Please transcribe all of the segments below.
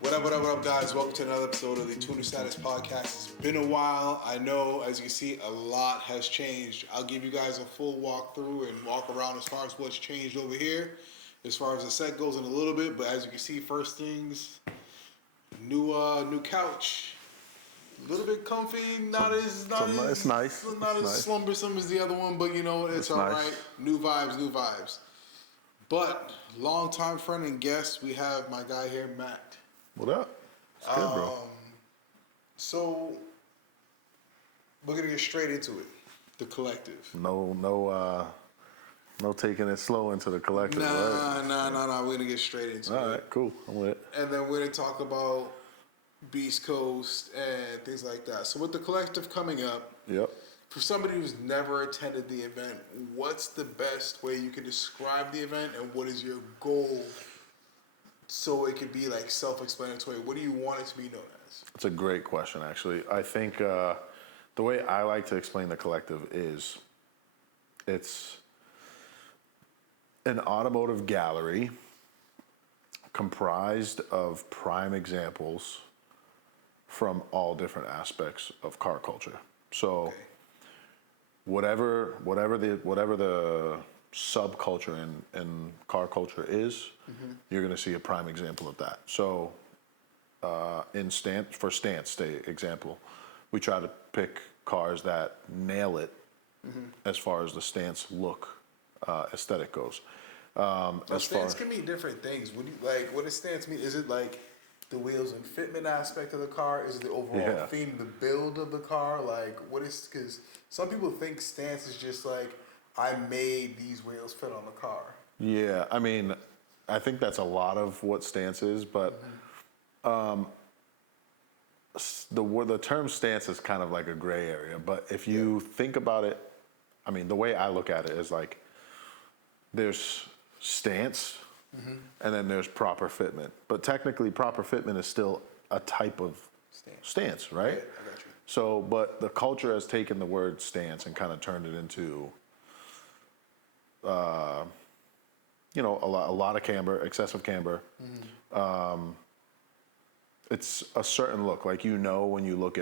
What up, guys? Welcome to another episode of the Tuna Status Podcast. It's been a while. I know, as you can see, a lot has changed. I'll give you guys a full walkthrough and walk around as far as what's changed over here, as far as the set goes in a little bit. But as you can see, first things, new couch. A little bit comfy, not as slumbersome as the other one, but you know it's all right. New vibes. But longtime friend and guest, we have my guy here, Matt. What up? It's good, bro. So we're gonna get straight into it. The collective. No taking it slow into the collective. Nah. We're gonna get straight into it. All right, cool. I'm with it. And then we're gonna talk about BeaastCoast and things like that. So with the collective coming up, yep. For somebody who's never attended the event, what's the best way you can describe the event, and what is your goal? So it could be like self-explanatory. What do you want it to be known as? It's a great question, actually. I think the way I like to explain the collective is it's an automotive gallery comprised of prime examples from all different aspects of car culture. So okay. whatever the subculture in car culture is, you're going to see a prime example of that. So for stance example, we try to pick cars that nail it as far as the stance look aesthetic goes. Stance can mean different things. What does stance mean? Is it like the wheels and fitment aspect of the car? Is it the overall theme, the build of the car? Like, what is, because some people think stance is just like, I made these wheels fit on the car. Yeah, I mean, I think that's a lot of what stance is, but the term stance is kind of like a gray area. But if you think about it, I mean, the way I look at it is like, there's stance, and then there's proper fitment. But technically, proper fitment is still a type of stance, right? Yeah, I got you. So, but the culture has taken the word stance and kind of turned it into, a lot of camber, excessive camber. It's a certain look, like when you look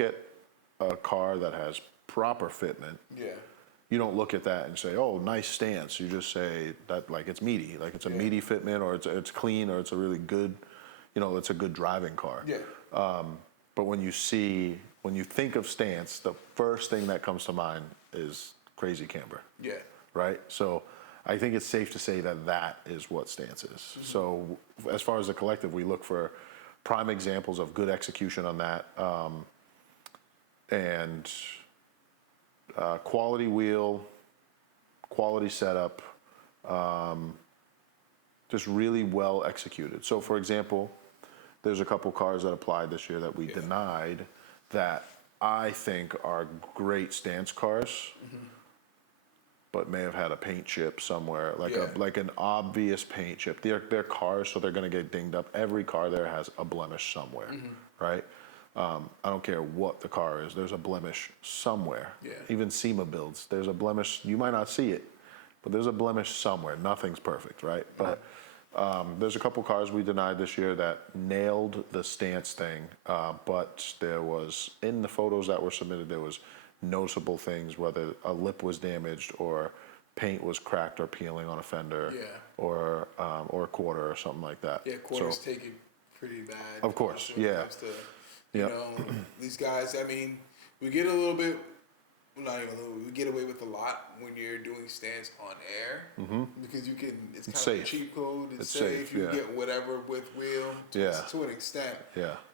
at a car that has proper fitment. Yeah. You don't look at that and say, "Oh, nice stance." You just say that like it's meaty, like it's a meaty fitment, or it's clean, or it's a really good, it's a good driving car. Yeah. But when you think of stance, the first thing that comes to mind is crazy camber. Yeah. Right. So I think it's safe to say that is what stance is. So as far as the collective, we look for prime examples of good execution on that, and quality wheel, quality setup, just really well executed. So, for example, there's a couple cars that applied this year that we denied that I think are great stance cars, but may have had a paint chip somewhere, like an obvious paint chip. They're cars, so they're going to get dinged up. Every car there has a blemish somewhere, right? I don't care what the car is. There's a blemish somewhere. Yeah. Even SEMA builds. There's a blemish. You might not see it, but there's a blemish somewhere. Nothing's perfect, right? But there's a couple cars we denied this year that nailed the stance thing. But there was, in the photos that were submitted, there was noticeable things, whether a lip was damaged or paint was cracked or peeling on a fender, or a quarter or something like that. Yeah, quarters take it pretty bad. Of course, You know, these guys, I mean, we get a little bit, not even a little, we get away with a lot when you're doing stance on air, because it's kind of a cheat code, it's safe, you can get whatever with wheel to an extent,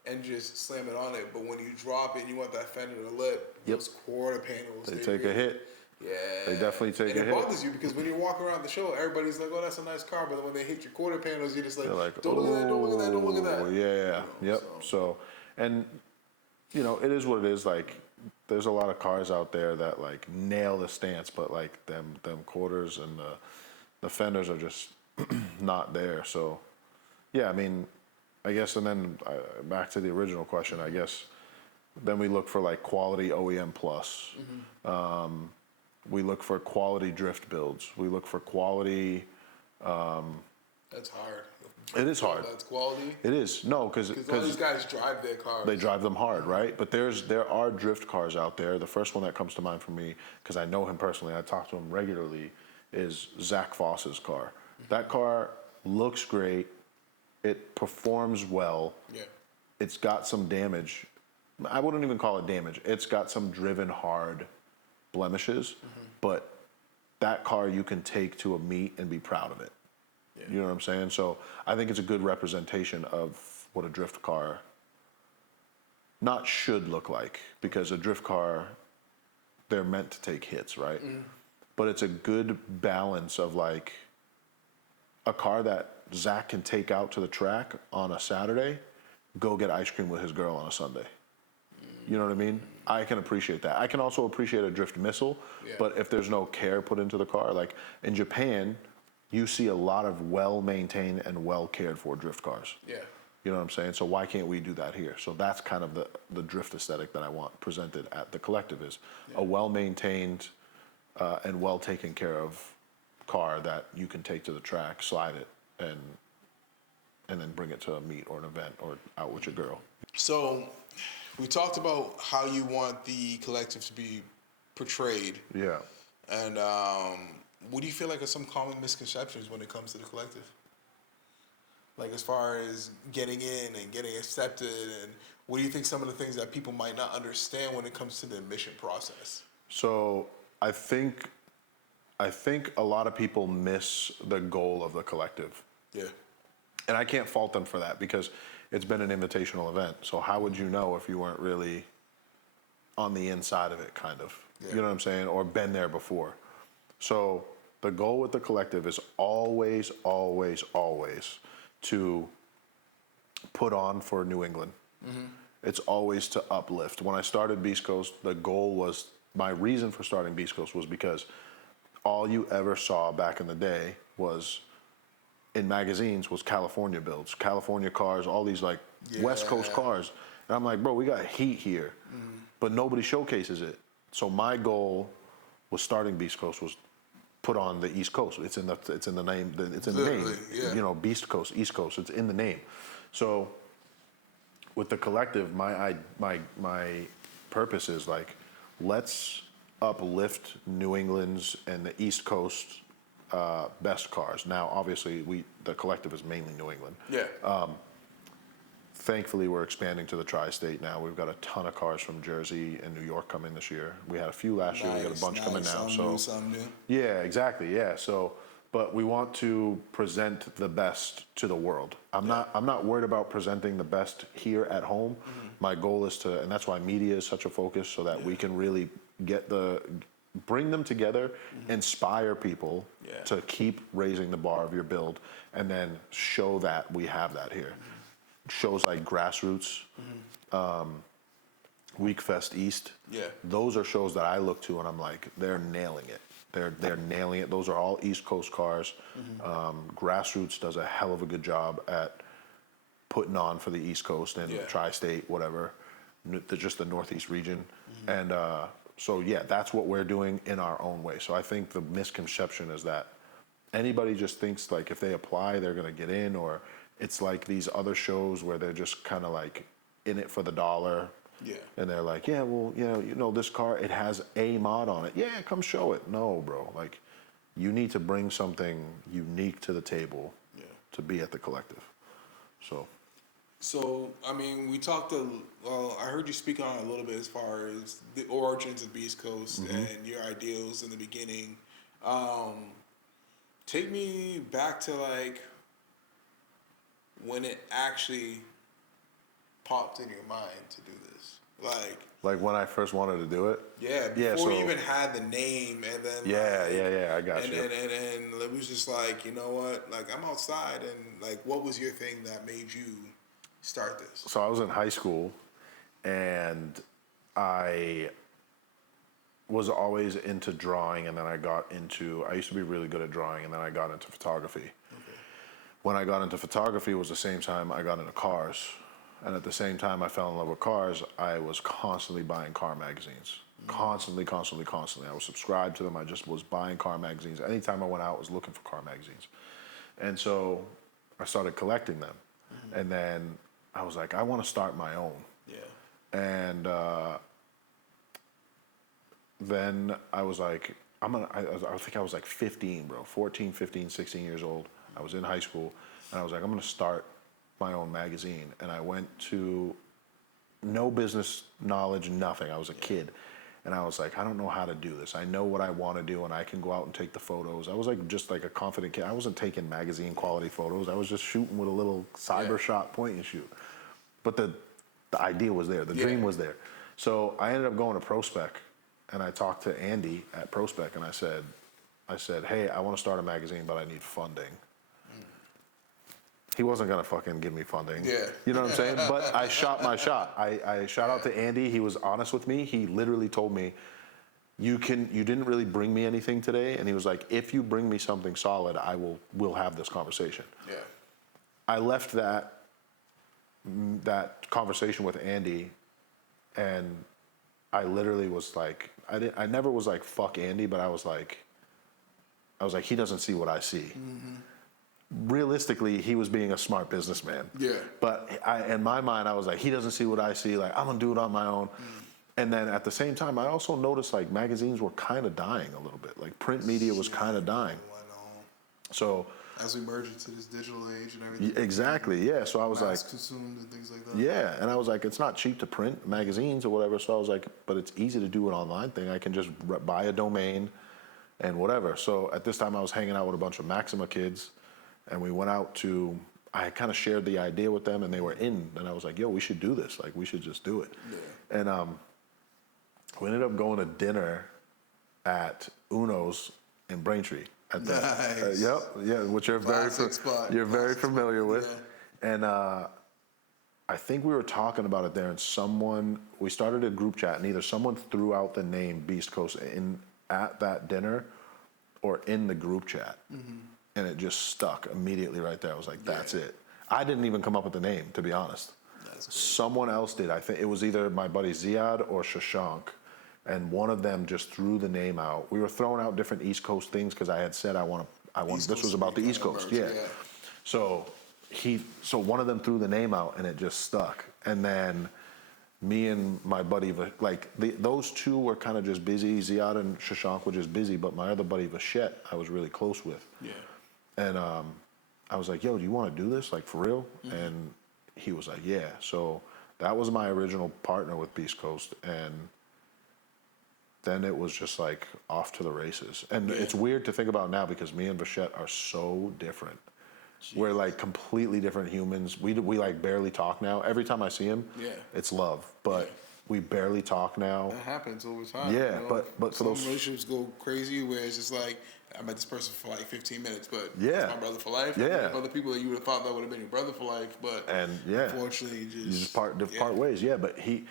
and just slam it on it. But when you drop it, you want that fender to lip, those quarter panels, they take a hit. Yeah. They definitely take a hit. And it bothers you because when you walk around the show, everybody's like, "Oh, that's a nice car," but when they hit your quarter panels, you're just like, "Don't look at that, don't look at that, don't look at that." Yeah, So, and it is what it is. Like, there's a lot of cars out there that like nail the stance, but like them quarters and the fenders are just not there. So, yeah, I mean, I guess, and then back to the original question, I guess. Then we look for like quality OEM plus. We look for quality drift builds. We look for quality That's hard. It is hard. That's quality. It is. No, because all these guys drive their cars. they drive them hard, right? But there are drift cars out there. The first one that comes to mind for me, because I know him personally, I talk to him regularly, is Zach Foss's car. That car looks great. It performs well. Yeah. It's got some damage. I wouldn't even call it damage. It's got some driven hard blemishes, but that car you can take to a meet and be proud of it. Yeah. You know what I'm saying? So I think it's a good representation of what a drift car not should look like, because a drift car, they're meant to take hits, right? But it's a good balance of like a car that Zach can take out to the track on a Saturday, go get ice cream with his girl on a Sunday. You know what I mean? I can appreciate that. I can also appreciate a drift missile, but if there's no care put into the car, like in Japan, you see a lot of well-maintained and well-cared-for drift cars. Yeah. You know what I'm saying? So why can't we do that here? So that's kind of the drift aesthetic that I want presented at the Collective, is a well-maintained and well-taken care of car that you can take to the track, slide it, and then bring it to a meet or an event or out with your girl. So we talked about how you want the Collective to be portrayed. Yeah. And what do you feel like are some common misconceptions when it comes to the Collective? Like as far as getting in and getting accepted, and what do you think some of the things that people might not understand when it comes to the admission process? So I think a lot of people miss the goal of the Collective. Yeah. And I can't fault them for that, because it's been an invitational event. So how would you know if you weren't really on the inside of it, kind of? Yeah. You know what I'm saying? Or been there before. So the goal with the Collective is always, always, always to put on for New England. It's always to uplift. When I started BeaastCoast, the goal was, my reason for starting BeaastCoast was because all you ever saw back in the day was, in magazines, was California builds, California cars, all these like West Coast cars. And I'm like, bro, we got heat here, but nobody showcases it. So my goal was starting BeaastCoast was put on the East Coast. It's in the name. It's in the name. Yeah. You know, BeaastCoast, East Coast. It's in the name. So with the Collective, my purpose is like, let's uplift New England's and the East Coast best cars. Now, obviously, the Collective is mainly New England. Yeah. Thankfully, we're expanding to the tri-state now. We've got a ton of cars from Jersey and New York coming this year. We had a few last year. We got a bunch coming now. Some new. Yeah, exactly. Yeah. So, but we want to present the best to the world. I'm not worried about presenting the best here at home. My goal is to, and that's why media is such a focus, so that we can really bring them together, inspire people to keep raising the bar of your build, and then show that we have that here. Shows like Grassroots, Weekfest East. Yeah. Those are shows that I look to and I'm like, they're nailing it. They're nailing it. Those are all East Coast cars. Grassroots does a hell of a good job at putting on for the East Coast and tri-state, whatever, just the Northeast region. And so yeah, that's what we're doing in our own way. So I think the misconception is that anybody just thinks like if they apply, they're gonna get in, or it's like these other shows where they're just kind of like in it for the dollar. Yeah. And they're like, yeah, well, you know, this car, it has a mod on it. Yeah, come show it. No, bro. Like, you need to bring something unique to the table to be at the Collective. So, I mean, we talked I heard you speak on it a little bit as far as the origins of BeaastCoast and your ideals in the beginning. Take me back to like when it actually popped in your mind to do this. Like when I first wanted to do it? Yeah, before you even had the name, and then I got you. And it was just like, you know what, like I'm outside, and like what was your thing that made you start this? So I was in high school, and I was always into drawing, and then I used to be really good at drawing, and then I got into photography. Okay. When I got into photography, it was the same time I got into cars. And at the same time I fell in love with cars, I was constantly buying car magazines. Constantly. I was subscribed to them. I just was buying car magazines. Anytime I went out, I was looking for car magazines. And so I started collecting them. And then I was like, I want to start my own. Yeah. And then I was like, I think I was like 15, bro, 14, 15, 16 years old. I was in high school, and I was like, I'm going to start my own magazine. And I went to no business knowledge, nothing. I was a kid. And I was like, I don't know how to do this. I know what I want to do, and I can go out and take the photos. I was like just like a confident kid. I wasn't taking magazine quality photos. I was just shooting with a little cyber shot point and shoot. But the idea was there. The dream was there. So I ended up going to ProSpec, and I talked to Andy at ProSpec, and I said, hey, I want to start a magazine, but I need funding. He wasn't going to fucking give me funding. Yeah. You know what I'm saying? But I shot my shot. I shout out to Andy. He was honest with me. He literally told me, you didn't really bring me anything today. And he was like, if you bring me something solid, we'll have this conversation. Yeah. I left that conversation with Andy, and I literally was like, I never was like, fuck Andy, but I was like, he doesn't see what I see. Mm-hmm. Realistically, he was being a smart businessman. Yeah. But in my mind, I was like, he doesn't see what I see. Like, I'm gonna do it on my own. And then at the same time, I also noticed like magazines were kind of dying a little bit. Like print media was kind of dying. So as we merge into this digital age and everything. Exactly. Yeah. So I was like, consumed and things like that. Yeah. And I was like, it's not cheap to print magazines or whatever. So I was like, but it's easy to do an online thing. I can just buy a domain and whatever. So at this time, I was hanging out with a bunch of Maxima kids. And we went out to, I kind of shared the idea with them, and they were in. And I was like, yo, we should do this. Like, we should just do it. Yeah. And we ended up going to dinner at Uno's in Braintree. Nice. Which you're very familiar with. Yeah. And I think we were talking about it there, and we started a group chat, and either someone threw out the name BeaastCoast at that dinner or in the group chat. Mm-hmm. And it just stuck immediately right there. I was like, that's it. I didn't even come up with the name, to be honest. Someone else did. I think it was either my buddy Ziad or Shashank, and one of them just threw the name out. We were throwing out different East Coast things because I had said I want. This was about the East Coast, yeah. So one of them threw the name out, and it just stuck. And then me and my buddy, those two were kind of just busy. Ziad and Shashank were just busy, but my other buddy Vachette, I was really close with. Yeah. And I was like, yo, do you want to do this, like, for real? Mm-hmm. And he was like, yeah. So that was my original partner with BeaastCoast. And then it was just, like, off to the races. And it's weird to think about now because me and Vachette are so different. Jeez. We're, like, completely different humans. We like, barely talk now. Every time I see him, it's love. But we barely talk now. That happens over time. Yeah, you know? but for some those relationships go crazy where it's just like, I met this person for like 15 minutes, but it's my brother for life. Yeah. Other people that you would have thought that would have been your brother for life, but unfortunately, you just part ways. Yeah, but him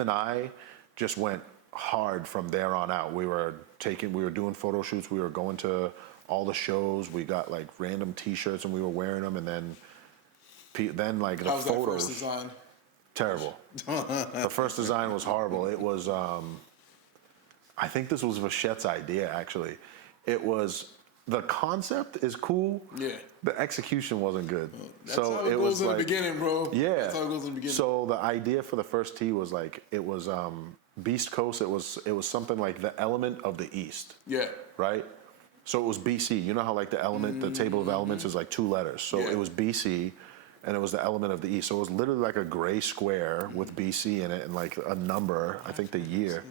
and I just went hard from there on out. We were doing photo shoots. We were going to all the shows. We got like random T-shirts and we were wearing them. And then like the How was photos. That first design? Terrible. The first design was horrible. It was. I think this was Vachette's idea actually. It was, the concept is cool. Yeah. The execution wasn't good. That's how it goes in the beginning, bro. Yeah. That's how it goes in the beginning. So the idea for the first tee was like, it was BeaastCoast. It was something like the element of the East. Yeah. Right? So it was BC. You know how like the element, the table of elements is like 2 letters. So it was BC and it was the element of the East. So it was literally like a gray square with BC in it and like a number, I think the year.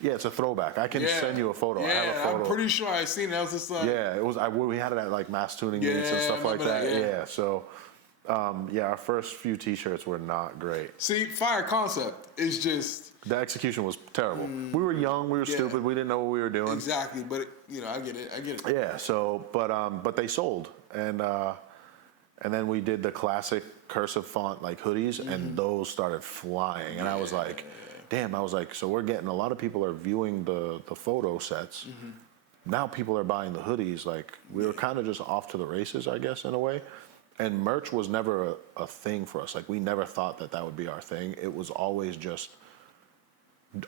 Yeah, it's a throwback. I can send you a photo. Yeah, I have a photo. I'm pretty sure I seen it. I was just like, yeah, it was. We had it at like mass tuning meets and stuff like that. Yeah. So, our first few T-shirts were not great. See, fire concept is just the execution was terrible. We were young, we were stupid, we didn't know what we were doing. Exactly, but I get it. Yeah. So, but they sold, and then we did the classic cursive font like hoodies, and those started flying, and I was like. Damn, I was like, so we're getting a lot of people are viewing the photo sets. Mm-hmm. Now people are buying the hoodies. Like we were kind of just off to the races, I guess, in a way. And merch was never a thing for us. Like we never thought that would be our thing. It was always just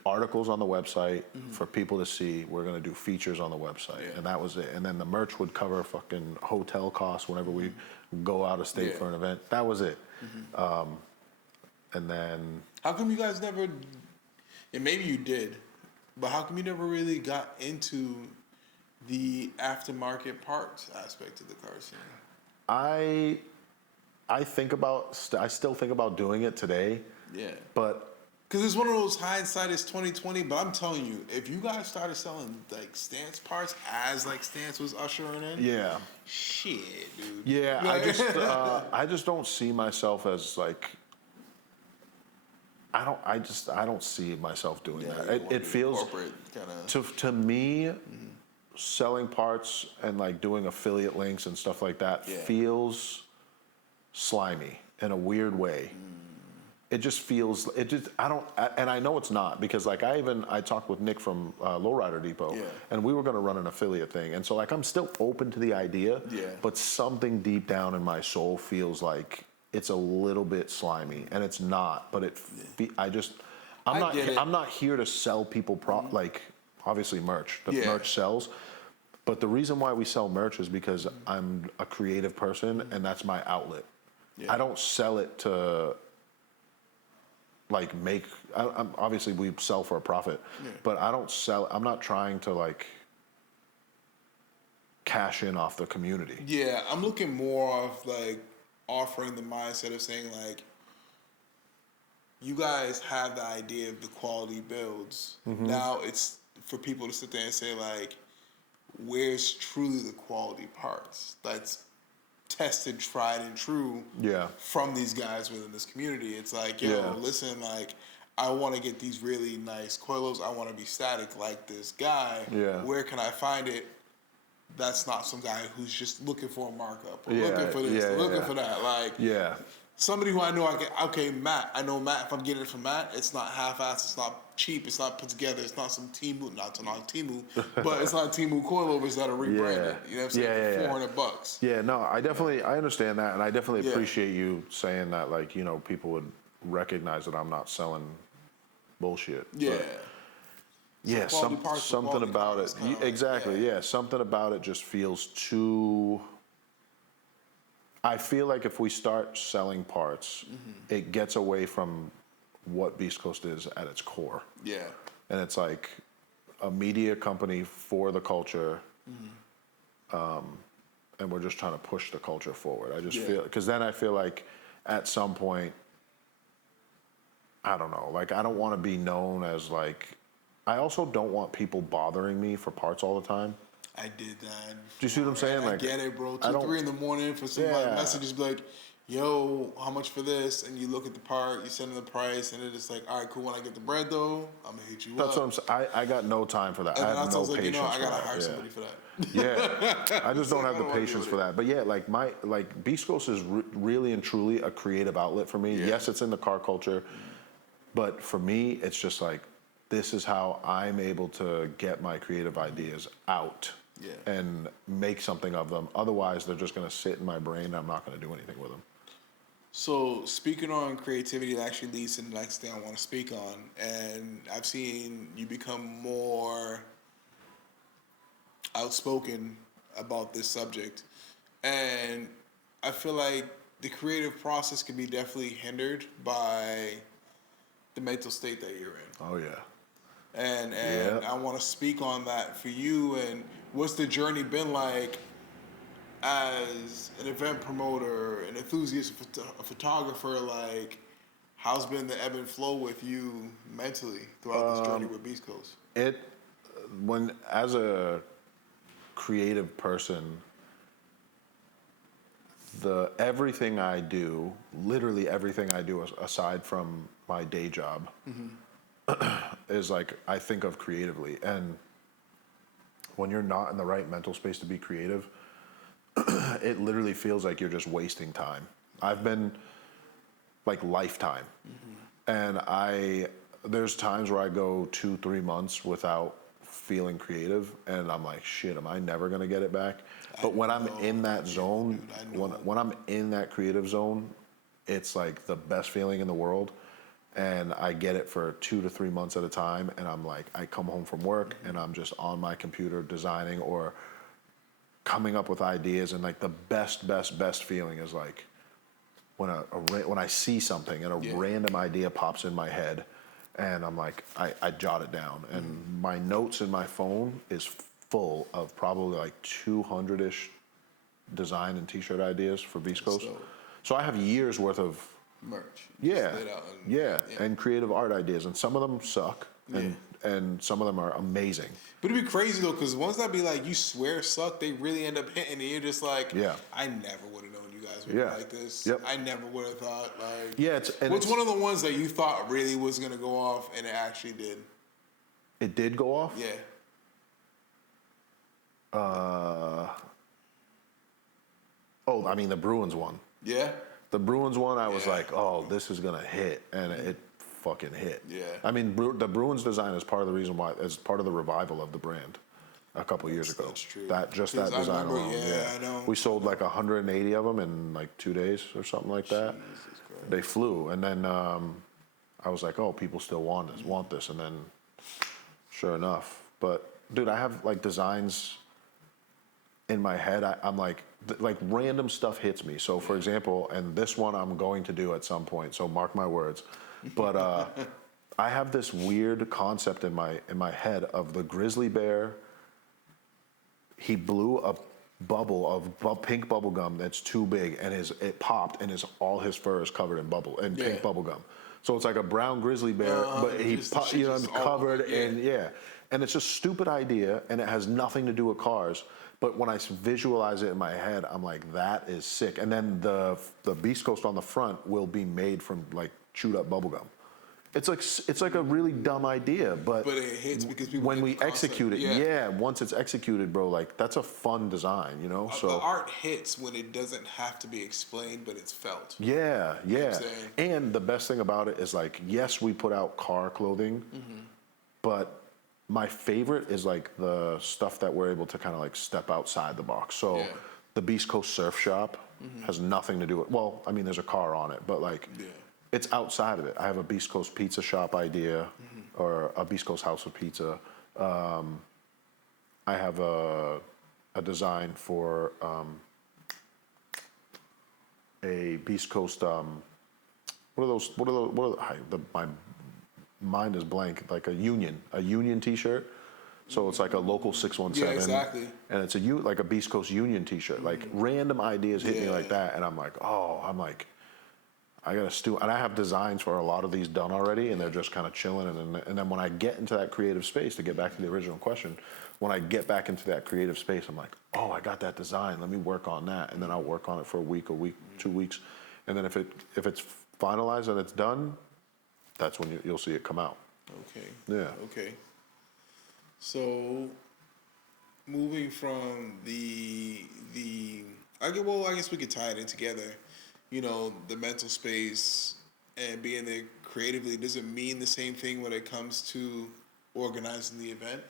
articles on the website for people to see. We're going to do features on the website. And that was it. And then the merch would cover fucking hotel costs whenever we go out of state for an event. That was it. And then... How come you guys never... And maybe you did, but how come you never really got into the aftermarket parts aspect of the car scene? I still think about doing it today. Yeah. But because it's one of those hindsight is 2020. But I'm telling you, if you guys started selling like stance parts as like Stance was ushering in, shit, dude. Yeah, I just don't see myself as like. I don't see myself doing that. It feels to me. Selling parts and like doing affiliate links and stuff like that feels slimy in a weird way. It just feels, and I know it's not, because like I talked with Nick from Lowrider Depot, and we were going to run an affiliate thing, and so like I'm still open to the idea, but something deep down in my soul feels like it's a little bit slimy, and it's not, but I'm not here to sell people like. Obviously merch. The merch sells. But the reason why we sell merch is because I'm a creative person and that's my outlet. I don't sell it to like make... obviously we sell for a profit, but I don't sell... I'm not trying to like cash in off the community. Yeah, I'm looking more of like offering the mindset of saying like, you guys have the idea of the quality builds. Now it's for people to sit there and say like, where's truly the quality parts that's tested, tried and true from these guys within this community. It's like, listen, like I want to get these really nice coilovers. I want to be static like this guy. Where can I find it? That's not some guy who's just looking for a markup or looking for this, looking for that. Like somebody who I know Matt. I know Matt. If I'm getting it from Matt, it's not half-assed. It's not cheap. It's not put together. It's not some Temu. Not Temu, but it's not Temu coilovers that are rebranded. You know what I'm saying? For $400. Yeah. No, I understand that, and I definitely appreciate you saying that. Like, you know, people would recognize that I'm not selling bullshit. Something about it. Exactly. Something about it just feels too. I feel like if we start selling parts, it gets away from what BeaastCoast is at its core. And it's like a media company for the culture, and we're just trying to push the culture forward. I just feel, because then I feel like at some point, I don't know, like I don't want to be known as like, I also don't want people bothering me for parts all the time. I did that. Do you see what I'm saying? I get it, bro. 2, 3 in the morning for some messages, be like, yo, how much for this? And you look at the part, you send them the price, and it's like, all right, cool. When I get the bread, though, I'm going to hit you up. That's what I'm saying. I got no time for that. And I have no patience I got to hire somebody for that. I just don't have the patience for that. But yeah, like BeaastCoast is really and truly a creative outlet for me. Yes, it's in the car culture, but for me, it's just like, this is how I'm able to get my creative ideas out and make something of them. Otherwise, they're just going to sit in my brain and I'm not going to do anything with them. So speaking on creativity, that actually leads to the next thing I want to speak on. And I've seen you become more outspoken about this subject. And I feel like the creative process can be definitely hindered by the mental state that you're in. Oh, yeah. And I want to speak on that for you. And what's the journey been like as an event promoter, an enthusiast, a photographer? Like, how's been the ebb and flow with you mentally throughout this journey with BeaastCoast? As a creative person, everything I do, literally everything I do aside from my day job, is like I think of creatively. And when you're not in the right mental space to be creative, it literally feels like you're just wasting time. I've been like lifetime. And there's times where I go 2-3 months without feeling creative, and I'm like, shit, am I never gonna get it back? But when I'm in that zone, when I'm in that creative zone, it's like the best feeling in the world. and I get it for 2 to 3 months at a time, and I'm like, I come home from work and I'm just on my computer designing or coming up with ideas, and like the best feeling is like when I see something and a random idea pops in my head, and I'm like, I jot it down, and my notes in my phone is full of probably like 200-ish design and t-shirt ideas for BeaastCoast. So I have years worth of merch. And creative art ideas, and some of them suck, and some of them are amazing. But it'd be crazy though, because ones that be like you swear suck, they really end up hitting, and you're just like, I never would have known you guys would be like this. I never would have thought like. What's one of the ones that you thought really was gonna go off, and it actually did? It did go off? Yeah. I mean the Bruins one. Yeah. The Bruins one, I was like, oh, this is gonna hit, and it fucking hit. Yeah. I mean, the Bruins design is part of the reason why, as part of the revival of the brand, a couple years ago. That's true. That design alone. I know. We sold like 180 of them in like 2 days or something like that. Jesus Christ. They flew, and then I was like, oh, people still want this, and then sure enough. But dude, I have like designs in my head. I'm like random stuff hits me. So for example, and this one I'm going to do at some point, so mark my words. But I have this weird concept in my head of the grizzly bear. He blew a bubble of pink bubble gum that's too big, and it popped, and all his fur is covered in pink bubble gum. So it's like a brown grizzly bear, but covered in and it's a stupid idea, and it has nothing to do with cars. But when I visualize it in my head, I'm like, that is sick. And then the BeaastCoast on the front will be made from like chewed up bubble gum. It's like a really dumb idea, but it hits because people when we execute it, once it's executed, bro, like that's a fun design, you know. So the art hits when it doesn't have to be explained, but it's felt. Yeah. And the best thing about it is like, yes, we put out car clothing, but my favorite is like the stuff that we're able to kind of like step outside the box. So the BeaastCoast Surf Shop has nothing to do with, well, I mean, there's a car on it, but like it's outside of it. I have a BeaastCoast pizza shop idea or a BeaastCoast House of Pizza. I have a design for a BeaastCoast, my mind is blank, like a union t-shirt. So it's like a local 617. Yeah, exactly. And it's like a BeaastCoast Union t-shirt. Like random ideas hit me like that, and I'm like, I got to stew. And I have designs for a lot of these done already, and they're just kind of chilling. And then when I get into that creative space, to get back to the original question, when I get back into that creative space, I'm like, oh, I got that design. Let me work on that. And then I'll work on it for a week, 2 weeks. And then if it's finalized and it's done, that's when you'll see it come out. Okay. Yeah. Okay. So, moving from I guess we could tie it in together. You know, the mental space and being there creatively doesn't mean the same thing when it comes to organizing the event.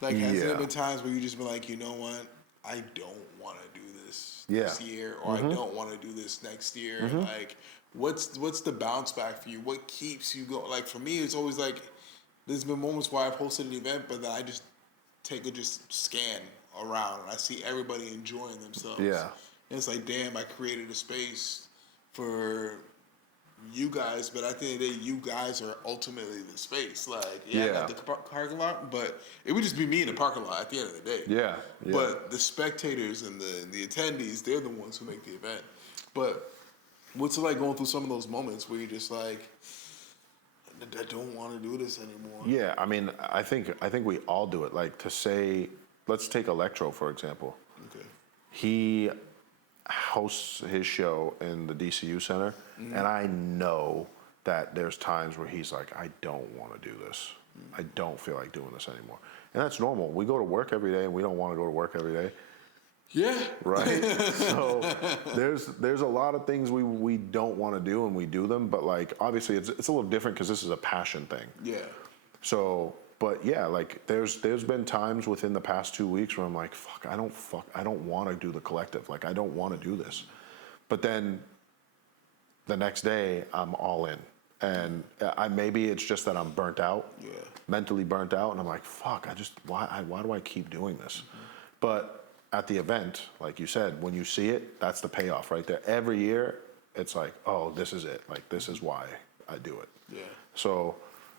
Like, has there been times where you just been like, you know what, I don't want to do this this year, or I don't want to do this next year. Like, what's the bounce back for you? What keeps you going? Like, for me, it's always like, there's been moments where I've hosted an event, but then I just take a scan around and I see everybody enjoying themselves. Yeah. And it's like, damn, I created a space for you guys, but at the end of the day, you guys are ultimately the space. Like, I got the parking lot, but it would just be me in the parking lot at the end of the day. Yeah. But the spectators and the attendees, they're the ones who make the event. But what's it like going through some of those moments where you're just like, I don't want to do this anymore? Yeah, I mean, I think we all do it. Like, to say, let's take Electro, for example. Okay. He hosts his show in the DCU Center, and I know that there's times where he's like, I don't want to do this. I don't feel like doing this anymore. And that's normal. We go to work every day, and we don't want to go to work every day. Yeah. Right? So there's a lot of things we don't want to do, and we do them, but like, obviously it's a little different because this is a passion thing. Yeah. So, but yeah, like there's been times within the past 2 weeks where I'm like, I don't want to do the collective. Like, I don't want to do this. But then the next day I'm all in. And maybe it's just that I'm burnt out, mentally burnt out, and I'm like, fuck, why do I keep doing this? But at the event, like you said, when you see it, that's the payoff right there. Every year, it's like, oh, this is it. Like, this is why I do it. Yeah. So,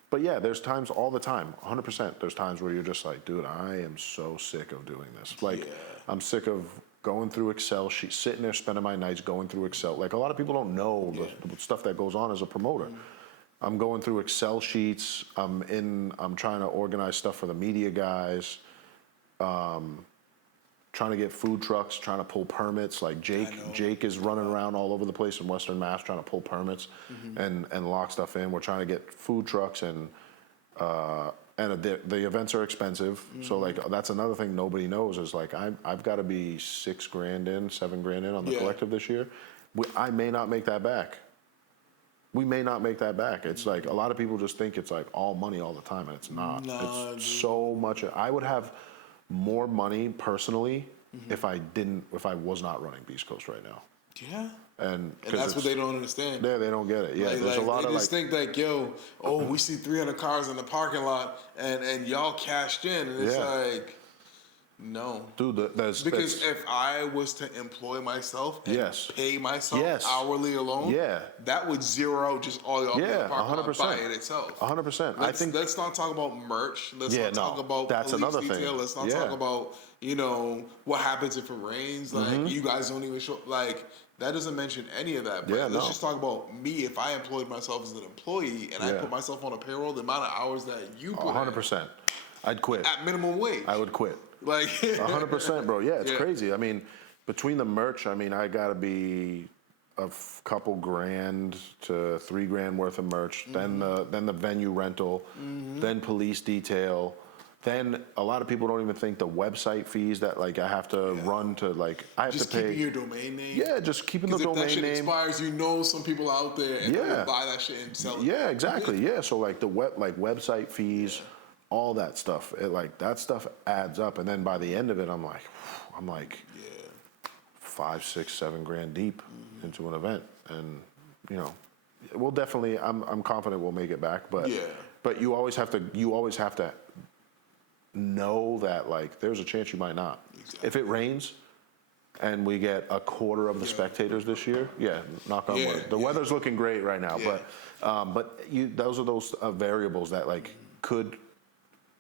but yeah, there's times all the time, 100%. There's times where you're just like, dude, I am so sick of doing this. Like, I'm sick of going through Excel sheets, sitting there spending my nights going through Excel. Like, a lot of people don't know the stuff that goes on as a promoter. I'm going through Excel sheets. I'm trying to organize stuff for the media guys. Trying to get food trucks, trying to pull permits. Like Jake is running around all over the place in Western Mass trying to pull permits and lock stuff in. We're trying to get food trucks and the events are expensive. So like that's another thing nobody knows is like I've got to be $6,000 in, $7,000 in on the collective this year. I may not make that back. We may not make that back. It's like a lot of people just think it's like all money all the time, and it's not. It's so much. I would have more money personally if I was not running BeaastCoast right now. Yeah. And that's what they don't understand. Yeah, they don't get it. Yeah, there's a lot they of just think like, we see 300 cars in the parking lot, and y'all cashed in, and it's like, no, dude. Because if I was to employ myself and pay myself hourly alone, that would zero out just all y'all in the parking lot by it itself. 100%. I think let's not talk about merch. Let's not talk about that's police another detail. thing. Let's not talk about what happens if it rains. Like you guys don't even show like. That doesn't mention any of that. But let's just talk about me. If I employed myself as an employee and I put myself on a payroll, the amount of hours that you put 100%. I'd quit. At minimum wage. I would quit. Like 100%, bro. Yeah, it's crazy. I mean, between the merch, I mean, I gotta be a couple grand to $3,000 worth of merch. Then the venue rental, then police detail. Then a lot of people don't even think the website fees that like I have to run to like I have just to pay. Just keeping your domain name. Yeah, just keeping the domain name. If that shit expires, some people out there and will buy that shit and sell it. Yeah, exactly. Yeah, so like the website fees, all that stuff. That stuff adds up, and then by the end of it, I'm like $5, $6, $7,000 deep into an event, and we'll definitely. I'm confident we'll make it back, but you always have to know that like there's a chance you might not. Exactly. If it rains and we get a quarter of the spectators this year, knock on wood. The weather's looking great right now, but those are those variables that like could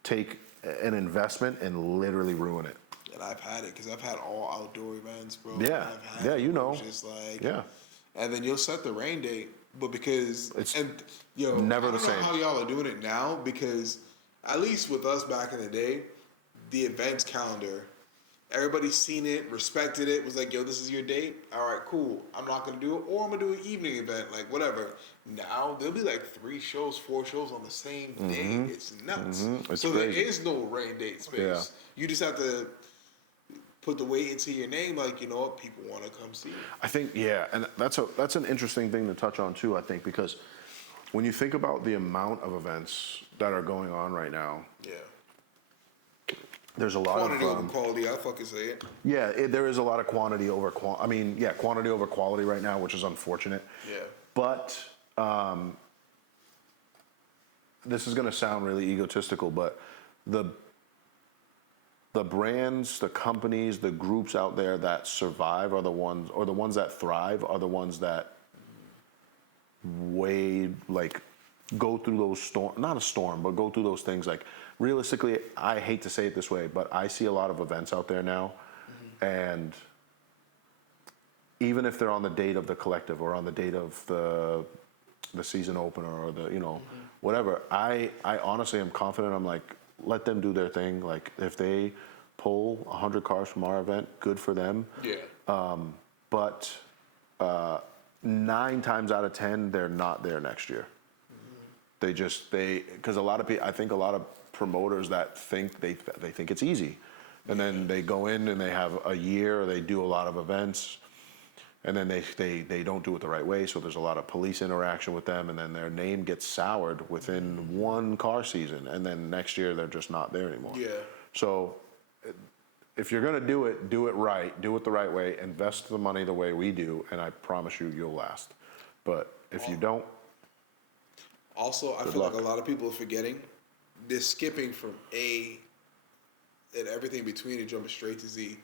take an investment and literally ruin it. And I've had it because I've had all outdoor events, bro. Yeah, Just like and then you'll set the rain date, but because it's never the same. I don't know how y'all are doing it now because. At least with us back in the day, the events calendar, everybody's seen it, respected it, was like, this is your date? All right, cool. I'm not going to do it, or I'm going to do an evening event, like whatever. Now, there'll be like 3 shows, 4 shows on the same day. It's nuts. It's so crazy. There is no rain date space. Yeah. You just have to put the weight into your name, like, you know what, people want to come see it. I think, and that's an interesting thing to touch on too, I think, because when you think about the amount of events that are going on right now, there's a lot quantity over quality. I'll fucking say it. Yeah, there is a lot of quantity over quality. I mean, quantity over quality right now, which is unfortunate. Yeah. But this is going to sound really egotistical, but the brands, the companies, the groups out there that survive are the ones, or the ones that thrive are the ones that go through those not a storm, but go through those things. Like realistically, I hate to say it this way, but I see a lot of events out there now, and even if they're on the date of the collective or on the date of the season opener or whatever, I honestly am confident. I'm like, let them do their thing. Like if they pull 100 cars from our event, good for them. Yeah. But 9 times out of 10, they're not there next year. Because I think a lot of promoters that think they think it's easy, and then they go in and they have a year, they do a lot of events, and then they don't do it the right way. So there's a lot of police interaction with them, and then their name gets soured within 1 car season, and then next year they're just not there anymore. Yeah. So if you're gonna do it right, do it the right way, invest the money the way we do, and I promise you'll last. But if you don't, Also, I feel like a lot of people are forgetting. They're skipping from A and everything between and jumping straight to Z.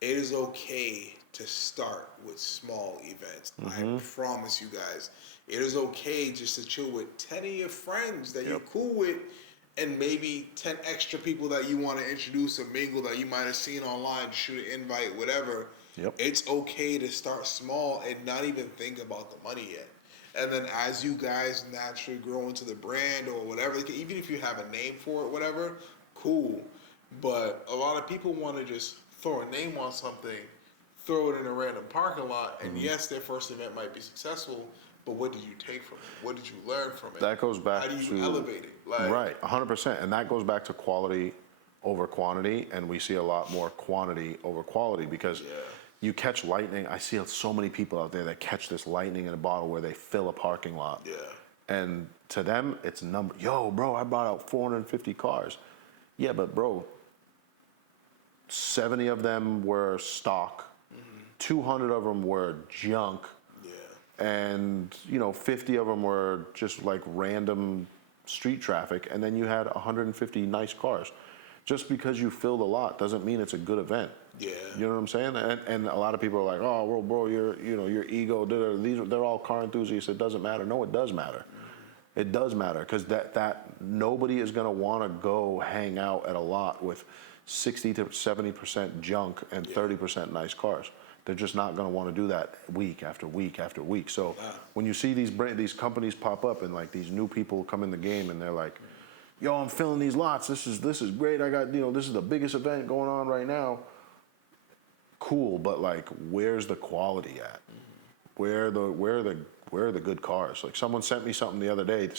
It is okay to start with small events. I promise you guys. It is okay just to chill with 10 of your friends that you're cool with, and maybe 10 extra people that you want to introduce or mingle that you might have seen online, shoot an invite, whatever. It's okay to start small and not even think about the money yet. And then as you guys naturally grow into the brand or whatever, even if you have a name for it, whatever, cool. But a lot of people want to just throw a name on something, throw it in a random parking lot, and yes, their first event might be successful, but what did you take from it? What did you learn from it? That goes back to... How do you to, elevate it? Like, right, 100%. And that goes back to quality over quantity, and we see a lot more quantity over quality because you catch lightning. I see so many people out there that catch this lightning in a bottle where they fill a parking lot. And to them, it's number. Yo, bro, I brought out 450 cars. Yeah, but bro, 70 of them were stock, 200 of them were junk, and 50 of them were just like random street traffic, and then you had 150 nice cars. Just because you filled a lot doesn't mean it's a good event. You know what I'm saying? And a lot of people are like, oh, well, bro, your ego, they're all car enthusiasts. It doesn't matter. No, it does matter. It does matter because that nobody is going to want to go hang out at a lot with 60 to 70% junk and 30% nice cars. They're just not going to want to do that week after week after week. So when you see these companies pop up and like these new people come in the game and they're like, yo, I'm filling these lots. This is great. I got, this is the biggest event going on right now. Cool, but like, where's the quality at? Where are the good cars? Like someone sent me something the other day.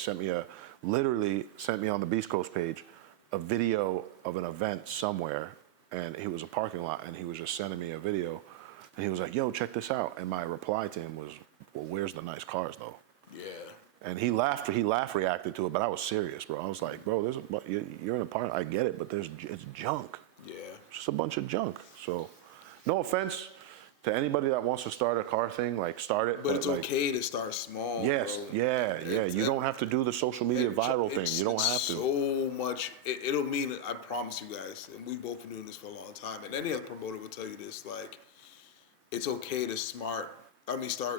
Literally sent me on the BeaastCoast page a video of an event somewhere, and it was a parking lot, and he was just sending me a video, and he was like, yo, check this out. And my reply to him was, well, where's the nice cars though? And he laughed reacted to it, but I was serious, bro. I was like, bro, you're in a park, I get it, but it's junk. It's just a bunch of junk. So no offense to anybody that wants to start a car thing, like start it. But it's like, okay to start small. Yes, bro. You don't have to do the social media viral thing. You don't have to. So much. It'll mean, I promise you guys, and we've both been doing this for a long time, and any other promoter will tell you this, like, it's okay to start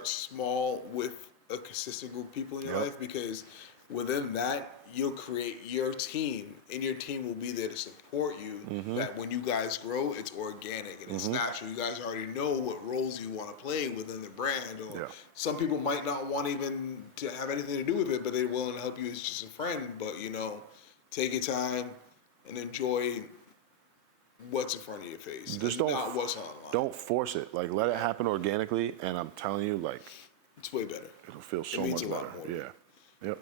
small with a consistent group of people in your life, because within that, you'll create your team, and your team will be there to support you. That when you guys grow, it's organic and it's natural. You guys already know what roles you want to play within the brand. Or some people might not want even to have anything to do with it, but they're willing to help you as just a friend. But take your time and enjoy what's in front of your face. Just not what's online. Don't force it. Like, let it happen organically, and I'm telling you, like, it's way better. It'll feel so much better. Yep.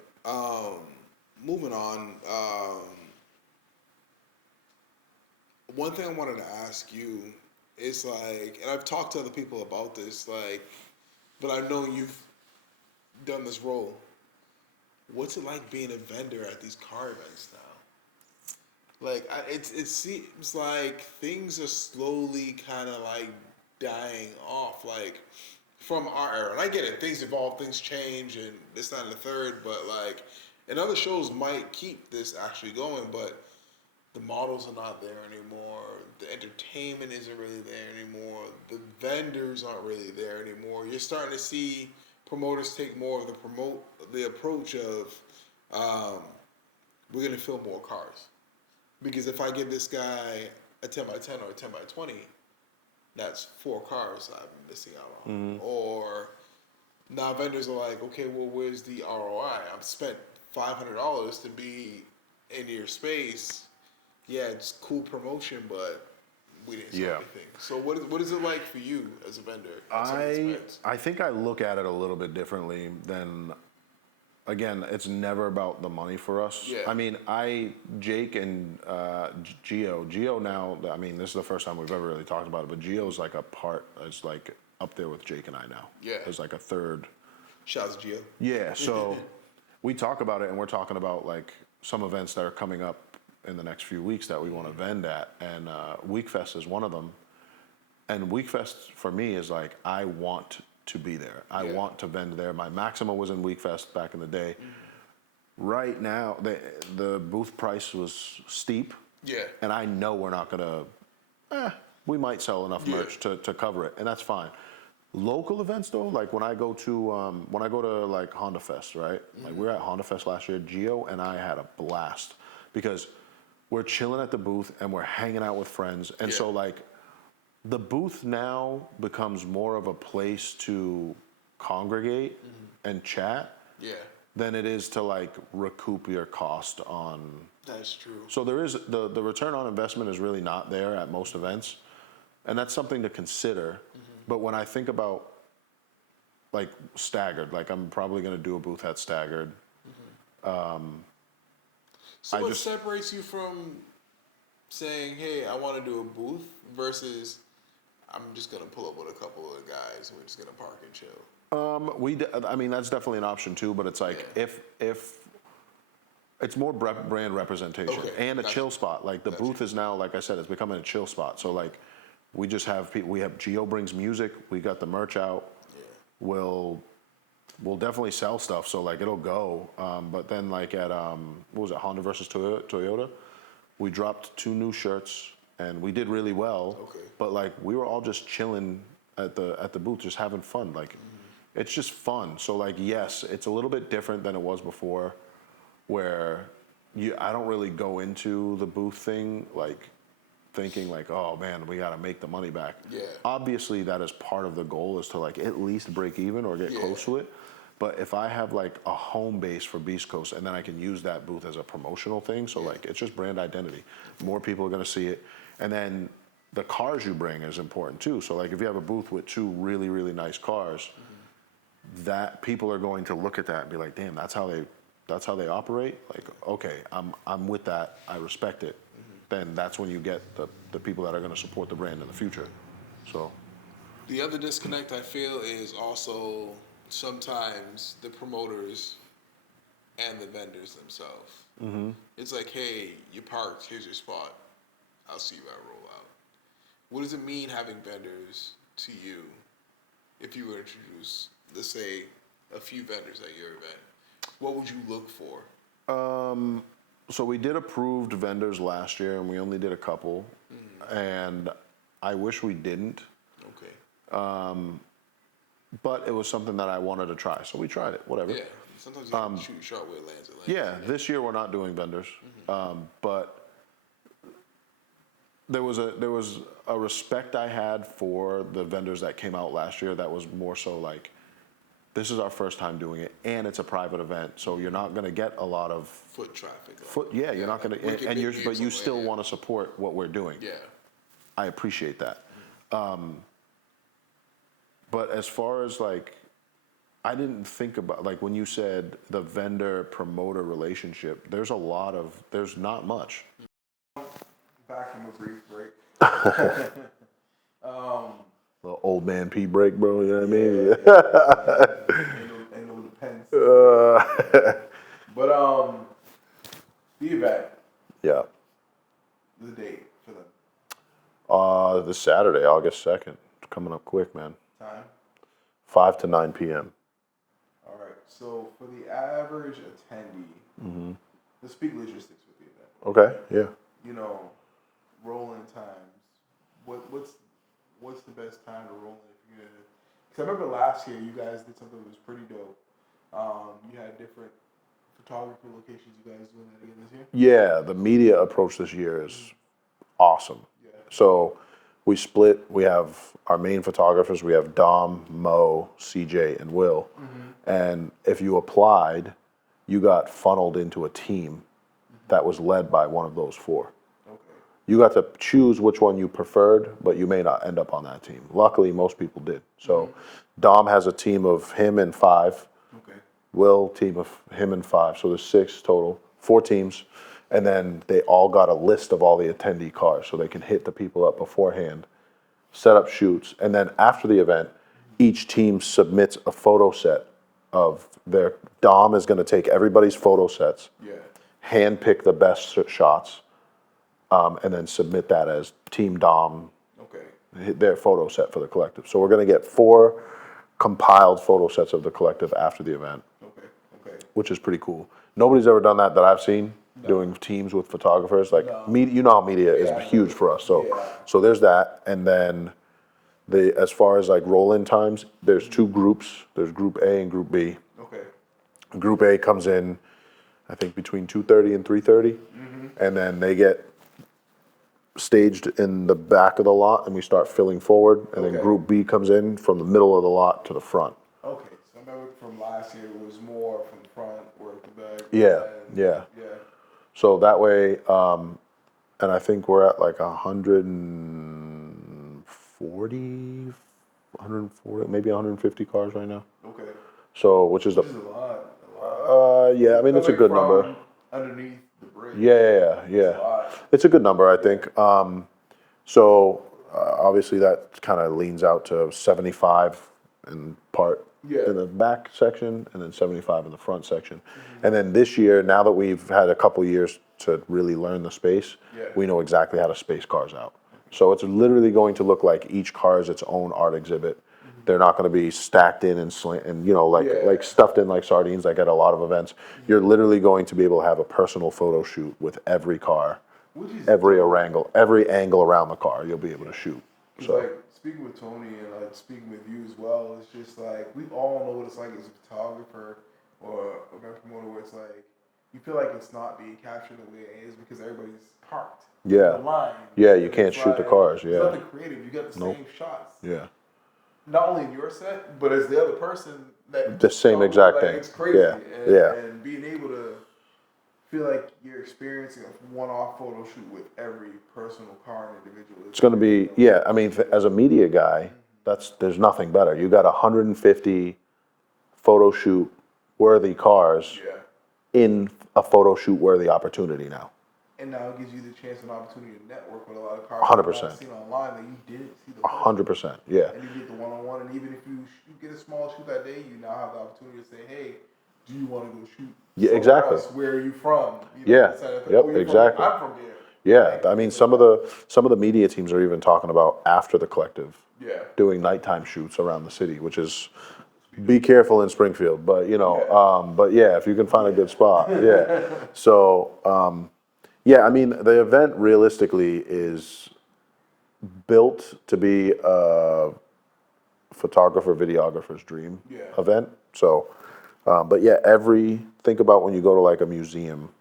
Moving on. One thing I wanted to ask you is, like, and I've talked to other people about this, like, but I know you've done this role. What's it like being a vendor at these car events now? Like, it seems like things are slowly kind of like dying off, like, from our era. And I get it, things evolve, things change, and this, that, and the third, but like, and other shows might keep this actually going, but the models are not there anymore. The entertainment isn't really there anymore. The vendors aren't really there anymore. You're starting to see promoters take more of the approach of, we're going to fill more cars. Because if I give this guy a 10 by 10 or a 10 by 20, that's 4 cars I'm missing out on. Or now vendors are like, okay, well, where's the ROI? I've spent $500 to be in your space. Yeah, it's cool promotion, but we didn't sell anything. So what is it like for you as a vendor? I think I look at it a little bit differently than, again, it's never about the money for us. I mean, Jake and Gio now, I mean, this is the first time we've ever really talked about it, but Gio's like it's like up there with Jake and I now. There's like a third. Shouts to Gio. Yeah, so we talk about it, and we're talking about like some events that are coming up in the next few weeks that we want to vend at, and WeekFest is one of them. And WeekFest for me is like, I want to be there. I want to vend there. My Maxima was in WeekFest back in the day. right now, the booth price was steep. Yeah. And I know we're not gonna, we might sell enough merch to cover it, and that's fine. Local events though, like when I go to like Honda Fest, right? Like we were at Honda Fest last year, Gio and I had a blast because we're chilling at the booth and we're hanging out with friends. And so like the booth now becomes more of a place to congregate and chat than it is to like recoup your cost on. That's true. So there is the return on investment is really not there at most events, and that's something to consider. But when I think about like Staggered, like I'm probably going to do a booth at Staggered. So what separates you from saying, "Hey, I want to do a booth," versus I'm just going to pull up with a couple of guys and we're just going to park and chill? I mean that's definitely an option too, but it's like if it's more brand representation and a chill spot. Like the booth is now, like I said, it's becoming a chill spot. So like we just have people. We have Gio brings music. We got the merch out. We'll definitely sell stuff. So like it'll go. But then like at what was it, Honda versus Toyota, we dropped 2 new shirts and we did really well. But like we were all just chilling at the booth, just having fun. Like it's just fun. So like yes, it's a little bit different than it was before, where I don't really go into the booth thing like thinking like, oh man, we got to make the money back. Obviously that is part of the goal, is to like at least break even or get close to it. But if I have like a home base for BeaastCoast and then I can use that booth as a promotional thing, so like it's just brand identity. More people are going to see it. And then the cars you bring is important too. So like if you have a booth with 2 really, really nice cars, that people are going to look at that and be like, damn, that's how they operate. Like, okay, I'm with that. I respect it. Then that's when you get the people that are going to support the brand in the future. So the other disconnect I feel is also sometimes the promoters and the vendors themselves. It's like, hey, you parked, here's your spot. I'll see you at rollout. What does it mean having vendors to you if you were to introduce, let's say, a few vendors at your event? What would you look for? So we did approved vendors last year, and we only did a couple, and I wish we didn't. But it was something that I wanted to try, so we tried it. Whatever. Yeah. Sometimes you have to shoot shot where it lands. Yeah. This year we're not doing vendors, but there was a respect I had for the vendors that came out last year. That was more so like, this is our first time doing it, and it's a private event, so you're not going to get a lot of foot traffic. You're not going to, but you still want to support what we're doing. Yeah, I appreciate that. But as far as like, I didn't think about like when you said the vendor promoter relationship. There's not much. Back from a brief break. The old man P break, bro. You know what I mean? Ain't no depends. But the event. Yeah. The date for them. This Saturday, August 2nd. It's coming up quick, man. Time. 5 to 9 p.m. All right. So for the average attendee, let's speak logistics with the event. Okay. Yeah. You know, rolling times. What's the best time to roll in if you're gonna? Because I remember last year you guys did something that was pretty dope. You had different photography locations. You guys doing that again this year? Yeah, the media approach this year is awesome. Yeah. So we split. We have our main photographers. We have Dom, Mo, CJ, and Will. And if you applied, you got funneled into a team that was led by one of those 4. You got to choose which one you preferred, but you may not end up on that team. Luckily, most people did. So Dom has a team of him and 5. Will, team of him and 5. So there's 6 total, 4 teams. And then they all got a list of all the attendee cars so they can hit the people up beforehand, set up shoots. And then after the event, each team submits a photo set of their, Dom is going to take everybody's photo sets, hand pick the best shots, and then submit that as Team Dom, their photo set for the collective. So we're going to get 4 compiled photo sets of the collective after the event. which is pretty cool. Nobody's ever done that I've seen, doing teams with photographers. Like, media, you know how media is huge for us. So there's that. And then as far as like roll-in times, there's two groups. There's Group A and Group B. Okay. Group A comes in, I think, between 2:30 and 3:30. And then they get staged in the back of the lot, and we start filling forward. And then Group B comes in from the middle of the lot to the front. Okay, so I remember from last year it was more from the front, work the back. Yeah. So that way, and I think we're at like 140, maybe 150 cars right now. Okay. So, which is a lot. Yeah, I mean, it's a good number. Underneath the bridge. Yeah. It's a good number, I think. Obviously that kind of leans out to 75 in the back section, and then 75 in the front section. And then this year, now that we've had a couple years to really learn the space, we know exactly how to space cars out. So it's literally going to look like each car is its own art exhibit. They're not going to be stacked in and like stuffed in like sardines like at a lot of events. You're literally going to be able to have a personal photo shoot with every car, every angle around the car you'll be able to shoot. So like speaking with Tony and like speaking with you as well, it's just like we all know what it's like as a photographer or a promoter where it's like you feel like it's not being captured the way it is because everybody's parked. Yeah. In the line. Yeah, you can't shoot the cars. There's nothing creative. You got the same shots. Yeah. Not only in your set, but as the other person that the same exact thing. It's crazy. Yeah. And being able to feel like you're experiencing a one-off photo shoot with every personal car and individual. It's going to be, I mean, as a media guy, there's nothing better. You got 150 photo shoot worthy cars in a photo shoot worthy opportunity now. And now it gives you the chance and opportunity to network with a lot of cars 100%. you've seen online that you didn't see the 100%, yeah. And you get the one-on-one, and even if you get a small shoot that day, you now have the opportunity to say, hey, do you want to go shoot? Exactly. Where are you from? Exactly. I'm from here. Yeah, I mean, some of the media teams are even talking about after the collective, doing nighttime shoots around the city, which is, be careful in Springfield, but if you can find a good spot, So, I mean, the event realistically is built to be a photographer, videographer's dream event. So, think about when you go to like a museum,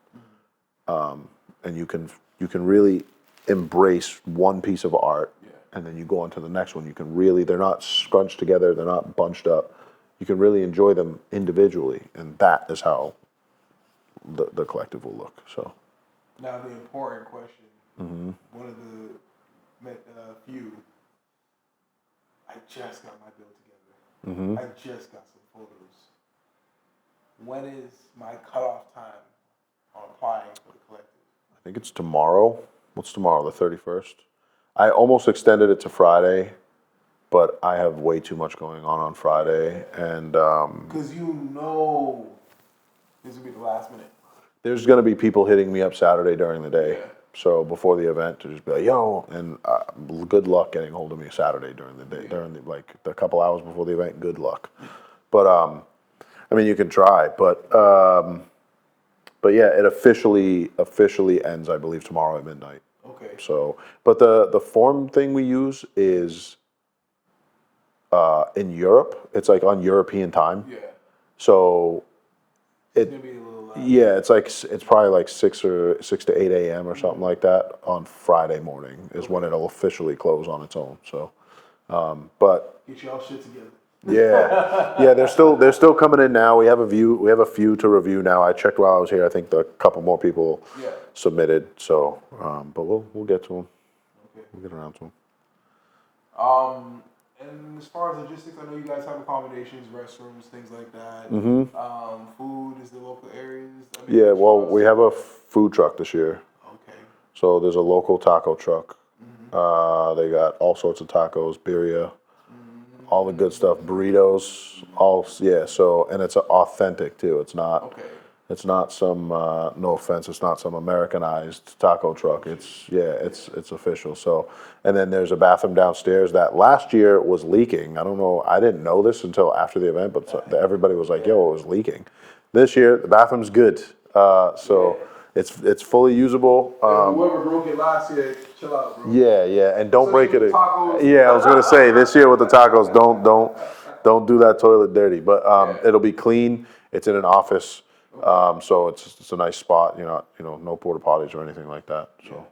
and you can really embrace one piece of art, and then you go on to the next one. You can really, they're not scrunched together, they're not bunched up. You can really enjoy them individually, and that is how the collective will look. So. Now the important question, one of the few, I just got my bill together. I just got some photos. When is my cutoff time on applying for the collective? I think it's tomorrow. What's tomorrow, the 31st? I almost extended it to Friday, but I have way too much going on Friday. And because this will be the last minute. There's going to be people hitting me up Saturday during the day. So before the event to just be like, yo, and good luck getting hold of me Saturday during the day, during the couple hours before the event, good luck. But, I mean, you can try, but it officially ends, I believe, tomorrow at midnight. Okay. So, but the form thing we use is, in Europe, it's like on European time. Yeah. So it's gonna be a little loud. It's probably like 6 to 8 a.m. or something like that on Friday morning is when it'll officially close on its own. So, but get y'all shit together. They're still coming in now. We have a few to review now. I checked while I was here. I think a couple more people submitted. So, but we'll get to them. Okay. We'll get around to them. And as far as logistics, I know you guys have accommodations, restrooms, things like that. Food is the local areas. We have a food truck this year. Okay. So there's a local taco truck. They got all sorts of tacos, birria, all the good stuff, burritos, So, and it's authentic too. It's not. Okay. It's not some. No offense. It's not some Americanized taco truck. It's official. So, and then there's a bathroom downstairs that last year was leaking. I don't know. I didn't know this until after the event, but everybody was like, "Yo, it was leaking." This year, the bathroom's good. So it's fully usable. Whoever broke it last year, chill out, bro. Yeah, and don't Especially break it. with tacos. Yeah, I was gonna say this year with the tacos, don't do that toilet dirty. But it'll be clean. It's in an office, so it's a nice spot. No porta potties or anything like that. So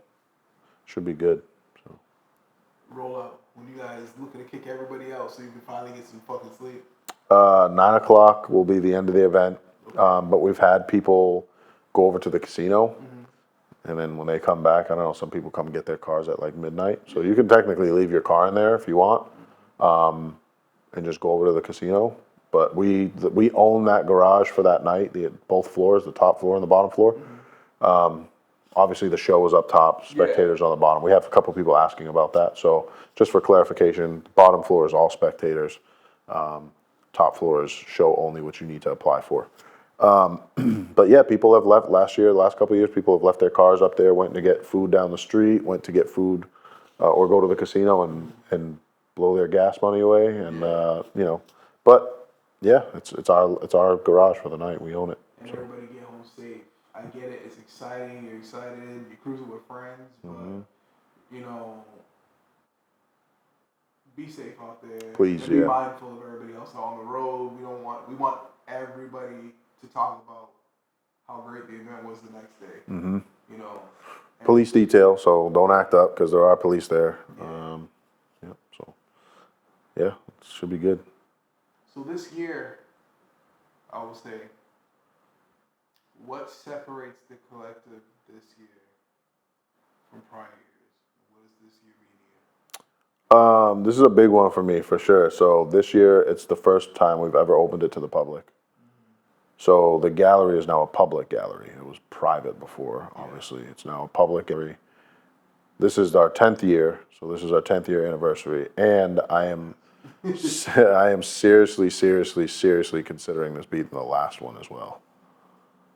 should be good. So. Roll up when you guys looking to kick everybody out, so you can finally get some fucking sleep. 9 o'clock will be the end of the event, but we've had people go over to the casino. And then when they come back, I don't know, some people come get their cars at like midnight. So you can technically leave your car in there if you want, and just go over to the casino. But we own that garage for that night, both floors, the top floor and the bottom floor. Obviously the show is up top, spectators on the bottom. We have a couple people asking about that. So just for clarification, bottom floor is all spectators. Top floor is show only, which you need to apply for. But yeah, people have left last couple of years, people have left their cars up there, went to get food down the street, went to get food, or go to the casino and blow their gas money away. And, but yeah, it's our garage for the night. We own it. And everybody get home safe. I get it. It's exciting. You're excited. You're cruising with friends, but be safe out there. Please, and be mindful of everybody else on the road. We want everybody to talk about how great the event was the next day. Police detail, so don't act up because there are police there. It should be good. So this year, I will say, what separates the collective this year from prior years? What does this year mean? This is a big one for me, for sure. So this year, it's the first time we've ever opened it to the public. So the gallery is now a public gallery. It was private before, obviously. It's now a public gallery. This is our 10th year, so this is our 10th year anniversary, and I am seriously considering this being the last one as well.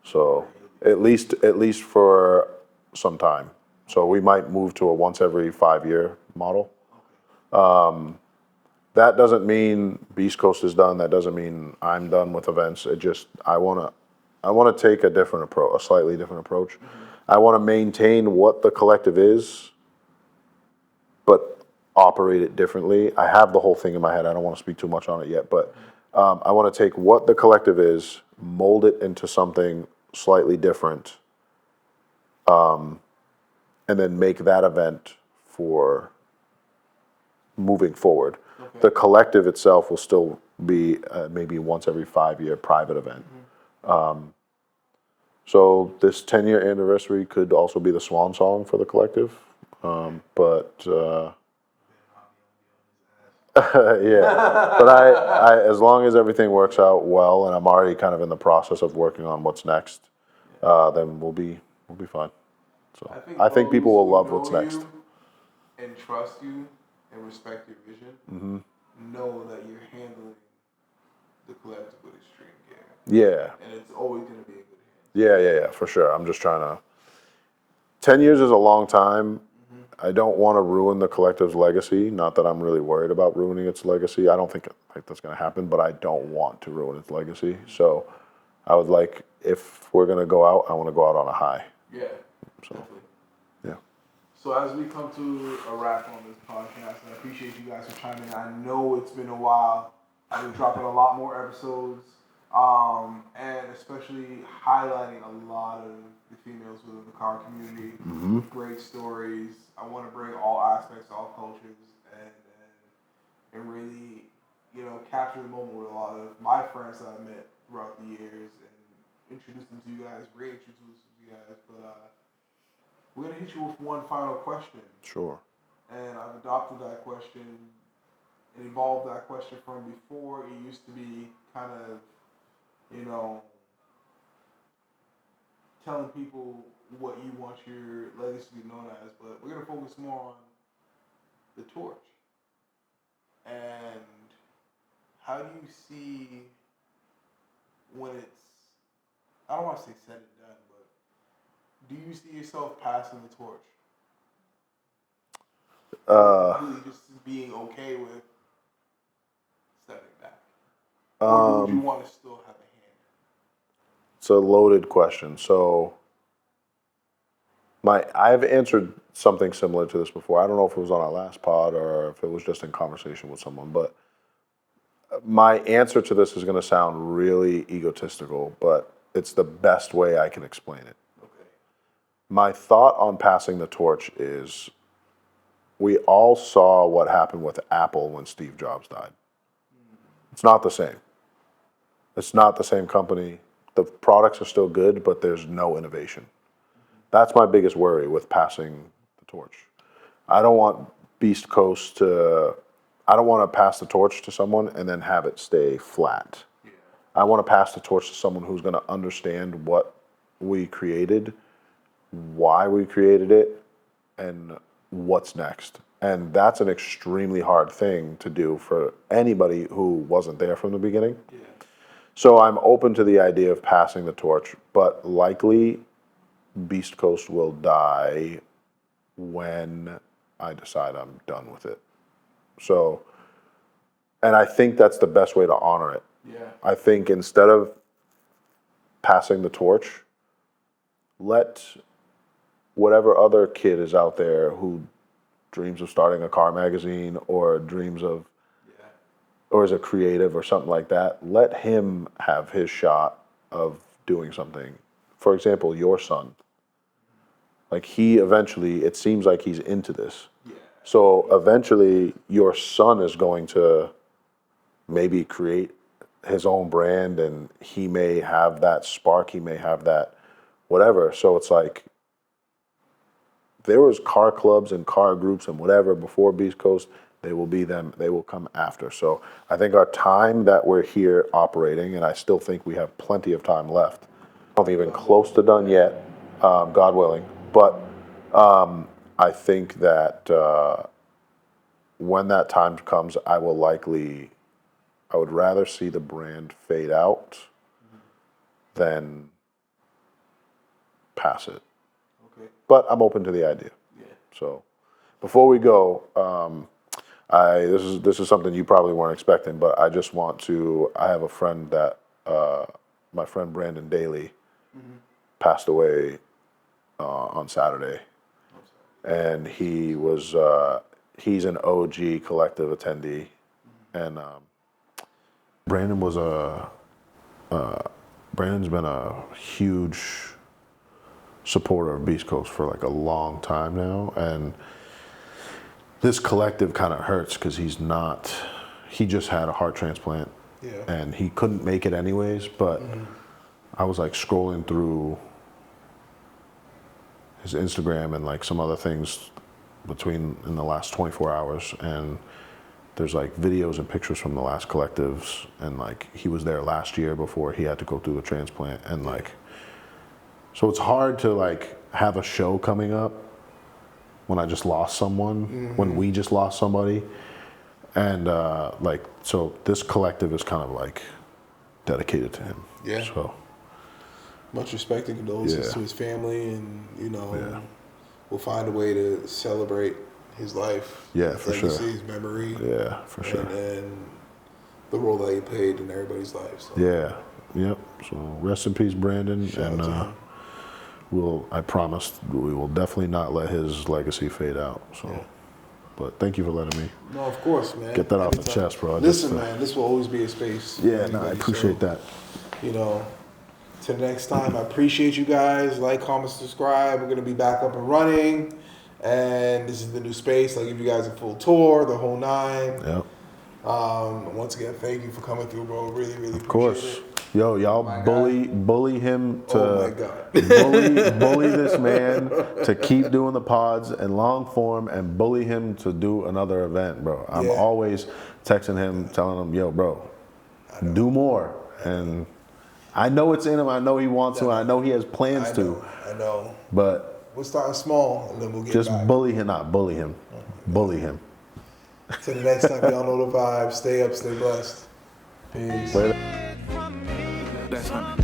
So at least for some time. So we might move to a once every 5-year model. That doesn't mean BeaastCoast is done. That doesn't mean I'm done with events. I want to take a slightly different approach. I want to maintain what the collective is, but operate it differently. I have the whole thing in my head. I don't want to speak too much on it yet, but I want to take what the collective is, mold it into something slightly different, and then make that event for moving forward. Okay. The collective itself will still be maybe once every 5-year private event. So this 10-year anniversary could also be the swan song for the collective. But as long as everything works out well, and I'm already kind of in the process of working on what's next, then we'll be fine. So I think people will love what's next. And trust you and respect your vision. Know that you're handling the collective with extreme care. Yeah. And it's always going to be a good hand. Yeah, for sure. I'm just trying to. 10 years is a long time. I don't want to ruin the collective's legacy. Not that I'm really worried about ruining its legacy. I don't think that's going to happen, but I don't want to ruin its legacy. So I would like, if we're going to go out, I want to go out on a high. Yeah, so, definitely. Yeah. So as we come to a wrap on this podcast, I appreciate you guys for chiming in. I know it's been a while. I've been dropping a lot more episodes, and especially highlighting a lot of the females within the car community. Great stories. I want to bring all aspects, all cultures, and really, capture the moment with a lot of my friends that I met throughout the years and introduce them to you guys, reintroduce them to you guys. But we're going to hit you with one final question. Sure. And I've adopted that question and evolved that question from before. It used to be kind of, telling people what you want your legacy to be known as. But we're going to focus more on the torch. And how do you see when it's, I don't want to say said and done, but do you see yourself passing the torch? Really just being okay with stepping back? Or would you want to still have a hand? It's a loaded question. So I've answered something similar to this before. I don't know if it was on our last pod or if it was just in conversation with someone, but my answer to this is going to sound really egotistical, but it's the best way I can explain it. Okay. My thought on passing the torch is we all saw what happened with Apple when Steve Jobs died. It's not the same. It's not the same company. The products are still good, but there's no innovation. That's my biggest worry with passing the torch. I don't want BeaastCoast I don't want to pass the torch to someone and then have it stay flat. Yeah. I want to pass the torch to someone who's going to understand what we created, why we created it, and what's next. And that's an extremely hard thing to do for anybody who wasn't there from the beginning. Yeah. So I'm open to the idea of passing the torch, but likely BeaastCoast will die when I decide I'm done with it. So, and I think that's the best way to honor it. Yeah. I think instead of passing the torch, let whatever other kid is out there who dreams of starting a car magazine or dreams of, or is a creative or something like that, let him have his shot of doing something. For example, your son. Like he eventually, it seems like he's into this. Yeah. So eventually your son is going to maybe create his own brand and he may have that spark, he may have that whatever. So it's like, there was car clubs and car groups and whatever before BeaastCoast. They will be them. They will come after. So I think our time that we're here operating, and I still think we have plenty of time left. I'm not even close to done yet, God willing. But I think that when that time comes, I would rather see the brand fade out than pass it. Okay. But I'm open to the idea. Yeah. So before we go, this is something you probably weren't expecting, but I just want to. I have a friend that my friend Brandon Daly passed away on Saturday, and he was he's an OG collective attendee, and Brandon was Brandon's been a huge supporter of BeaastCoast for like a long time now, and this collective kind of hurts because he just had a heart transplant. Yeah. And he couldn't make it anyways, but I was like scrolling through his Instagram and like some other things in the last 24 hours, and there's like videos and pictures from the last collectives, and like he was there last year before he had to go through the transplant, and like, so it's hard to like have a show coming up when I just lost someone, when we just lost somebody. And like, so this collective is kind of like dedicated to him. Yeah. So much respect and condolences to his family, and we'll find a way to celebrate his life. Yeah, for sure. His memory. Yeah, for sure. And the role that he played in everybody's life. So. Yeah. Yep. So rest in peace, Brandon. Shout out to him. I promise we will definitely not let his legacy fade out. So, but thank you for letting me. No, of course, man. Get that off the chest, bro. Listen, man, this will always be a space. Yeah, no, I appreciate that. Till next time, I appreciate you guys. Like, comment, subscribe. We're gonna be back up and running, and this is the new space. I'll give you guys a full tour, the whole nine. Yep. Once again, thank you for coming through, bro. Really, really appreciate it. Yo, y'all bully him to bully this man to keep doing the pods and long form, and bully him to do another event, bro. I'm always texting him, telling him, yo, bro, do more. And I know it's in him. I know he wants to. And I know he has plans to. I know. But we'll start small, and then we'll get just back. Bully him, not bully him. Bully him. Till the next time, y'all know the vibe. Stay up, stay blessed. Peace. Later. That's honey.